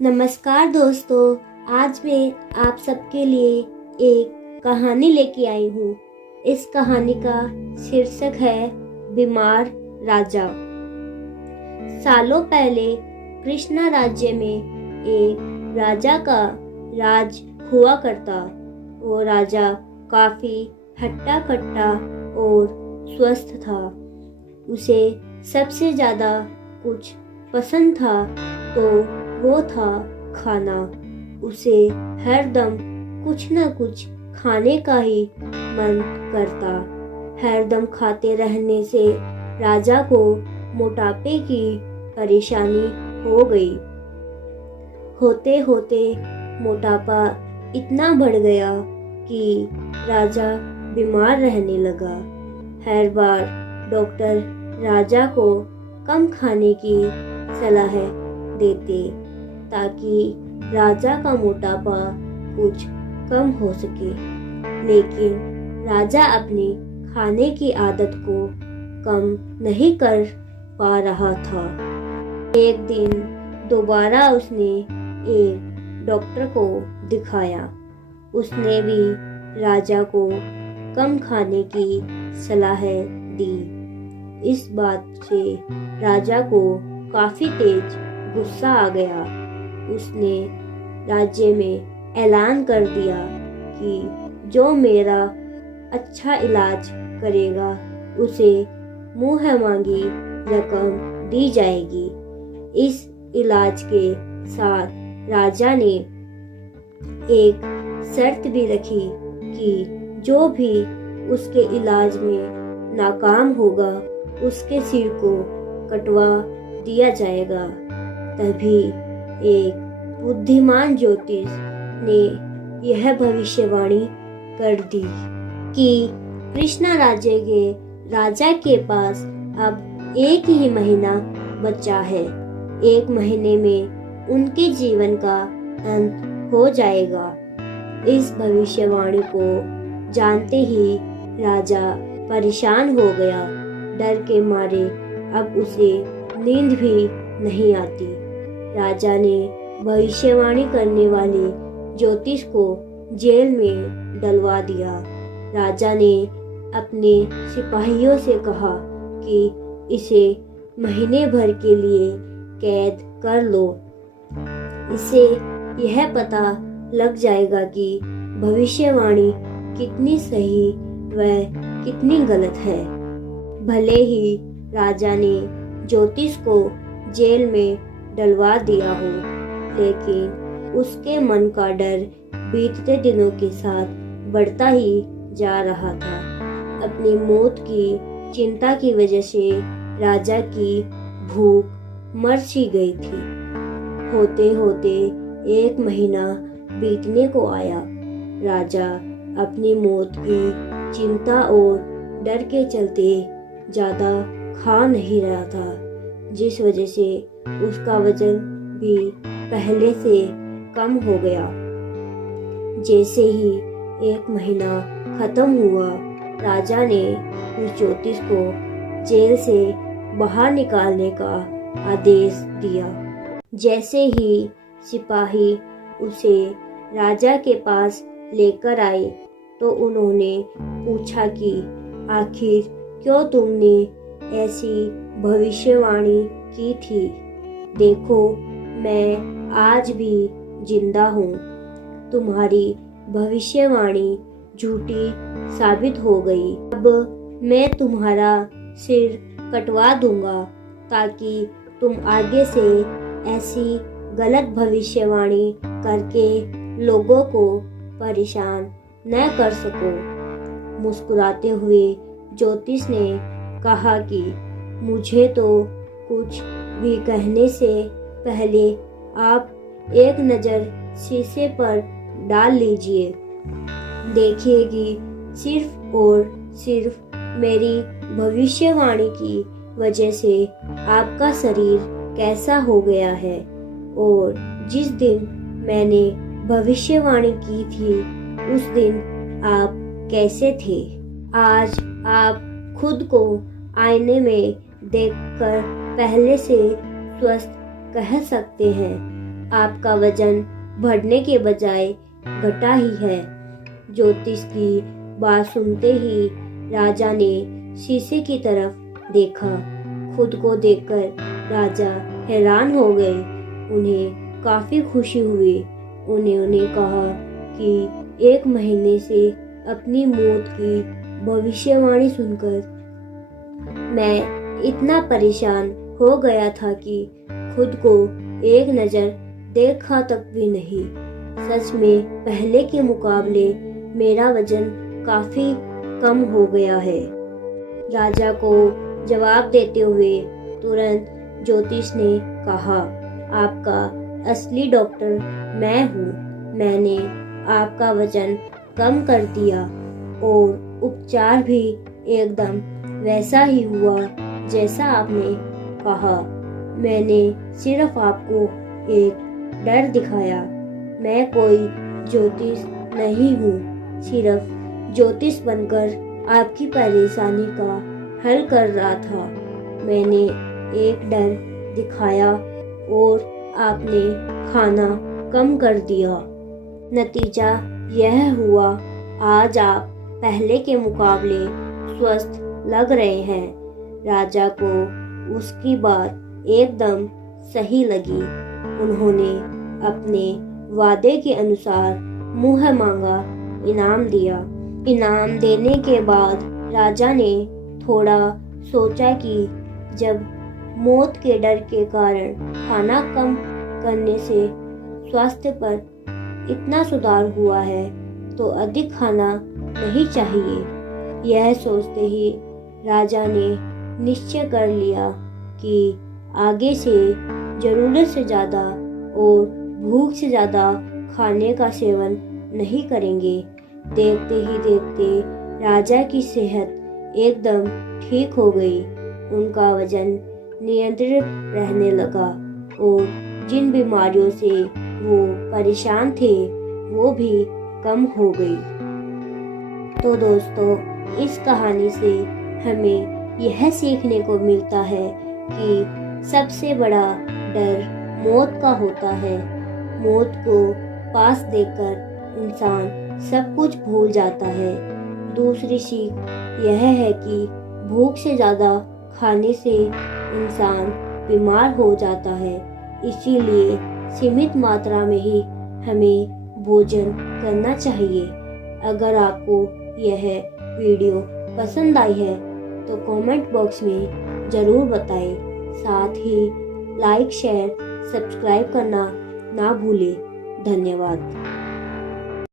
नमस्कार दोस्तों, आज मैं आप सबके लिए एक कहानी लेके आई हूँ। इस कहानी का शीर्षक है बीमार राजा। सालों पहले कृष्णा राज्य में एक राजा का राज हुआ करता। वो राजा काफी हट्टा कट्टा और स्वस्थ था। उसे सबसे ज्यादा कुछ पसंद था तो वो था खाना। उसे हर दम कुछ न कुछ खाने का ही मन करता। हर दम खाते रहने से राजा को मोटापे की परेशानी हो गई। होते होते मोटापा इतना बढ़ गया कि राजा बीमार रहने लगा। हर बार डॉक्टर राजा को कम खाने की सलाह देते ताकि राजा का मोटापा कुछ कम हो सके, लेकिन राजा अपनी खाने की आदत को कम नहीं कर पा रहा था। एक दिन दोबारा उसने एक डॉक्टर को दिखाया। उसने भी राजा को कम खाने की सलाह दी। इस बात से राजा को काफी तेज गुस्सा आ गया। उसने राज्य में ऐलान कर दिया कि जो मेरा अच्छा इलाज करेगा उसे मुँह मांगी रकम दी जाएगी। इस इलाज के साथ राजा ने एक शर्त भी रखी कि जो भी उसके इलाज में नाकाम होगा उसके सिर को कटवा दिया जाएगा। तभी एक बुद्धिमान ज्योतिष ने यह भविष्यवाणी कर दी कि कृष्णा राज्य के राजा के पास अब एक ही महीना बचा है। एक महीने में उनके जीवन का अंत हो जाएगा। इस भविष्यवाणी को जानते ही राजा परेशान हो गया। डर के मारे अब उसे नींद भी नहीं आती। राजा ने भविष्यवाणी करने वाले ज्योतिष को जेल में डलवा दिया। राजा ने अपने सिपाहियों से कहा कि इसे महीने भर के लिए कैद कर लो। इससे यह पता लग जाएगा कि भविष्यवाणी कितनी सही व कितनी गलत है। भले ही राजा ने ज्योतिष को जेल में डलवा दिया हो, लेकिन उसके मन का डर बीतते दिनों के साथ बढ़ता ही जा रहा था। अपनी मौत की चिंता की वजह से राजा की भूख मर सी गई थी। होते होते एक महीना बीतने को आया। राजा अपनी मौत की चिंता और डर के चलते ज्यादा खा नहीं रहा था, जिस वजह से उसका वजन भी पहले से कम हो गया। जैसे ही एक महीना खत्म हुआ, राजा ने उस ज्योतिष को जेल से बाहर निकालने का आदेश दिया। जैसे ही सिपाही उसे राजा के पास लेकर आए तो उन्होंने पूछा कि आखिर क्यों तुमने ऐसी भविष्यवाणी की थी। देखो, मैं आज भी जिंदा हूँ। तुम्हारी भविष्यवाणी झूठी साबित हो गई। अब मैं तुम्हारा सिर कटवा दूंगा ताकि तुम आगे से ऐसी गलत भविष्यवाणी करके लोगों को परेशान न कर सको। मुस्कुराते हुए ज्योतिष ने कहा कि मुझे तो कुछ भी कहने से पहले आप एक नज़र शीशे पर डाल लीजिए। देखिए कि सिर्फ और सिर्फ मेरी भविष्यवाणी की वजह से आपका शरीर कैसा हो गया है और जिस दिन मैंने भविष्यवाणी की थी उस दिन आप कैसे थे। आज आप खुद को आईने में देखकर पहले से स्वस्थ कह सकते हैं। आपका वजन बढ़ने के बजाय घटा ही है। ज्योतिष की बात सुनते ही राजा ने शीशे की तरफ देखा। खुद को देखकर राजा हैरान हो गए। उन्हें काफी खुशी हुई। उन्होंने कहा कि 1 महीने से अपनी मौत की भविष्यवाणी सुनकर मैं इतना परेशान हो गया था कि खुद को एक नजर देखा तक भी नहीं। सच में पहले के मुकाबले मेरा वजन काफी कम हो गया है। राजा को जवाब देते हुए तुरंत ज्योतिष ने कहा, आपका असली डॉक्टर मैं हूँ। मैंने आपका वजन कम कर दिया और उपचार भी एकदम वैसा ही हुआ जैसा आपने कहा। मैंने सिर्फ आपको एक डर दिखाया। मैं कोई ज्योतिष नहीं हूँ, सिर्फ ज्योतिष बनकर आपकी परेशानी का हल कर रहा था। मैंने एक डर दिखाया और आपने खाना कम कर दिया। नतीजा यह हुआ, आज आप पहले के मुकाबले स्वस्थ लग रहे हैं। राजा को उसकी बात एकदम सही लगी। उन्होंने अपने वादे के अनुसार मुँह मांगा इनाम दिया। इनाम देने के बाद राजा ने थोड़ा सोचा कि जब मौत के डर के कारण खाना कम करने से स्वास्थ्य पर इतना सुधार हुआ है तो अधिक खाना नहीं चाहिए। यह सोचते ही राजा ने निश्चय कर लिया कि आगे से जरूरत से ज़्यादा और भूख से ज़्यादा खाने का सेवन नहीं करेंगे। देखते ही देखते राजा की सेहत एकदम ठीक हो गई। उनका वजन नियंत्रित रहने लगा और जिन बीमारियों से वो परेशान थे वो भी कम हो गई। तो दोस्तों, इस कहानी से हमें यह सीखने को मिलता है कि सबसे बड़ा डर मौत का होता है। मौत को पास देखकर इंसान सब कुछ भूल जाता है। दूसरी सीख यह है कि भूख से ज़्यादा खाने से इंसान बीमार हो जाता है। इसीलिए सीमित मात्रा में ही हमें भोजन करना चाहिए। अगर आपको यह वीडियो पसंद आई है तो कमेंट बॉक्स में ज़रूर बताएं। साथ ही लाइक, शेयर, सब्सक्राइब करना ना भूलें। धन्यवाद।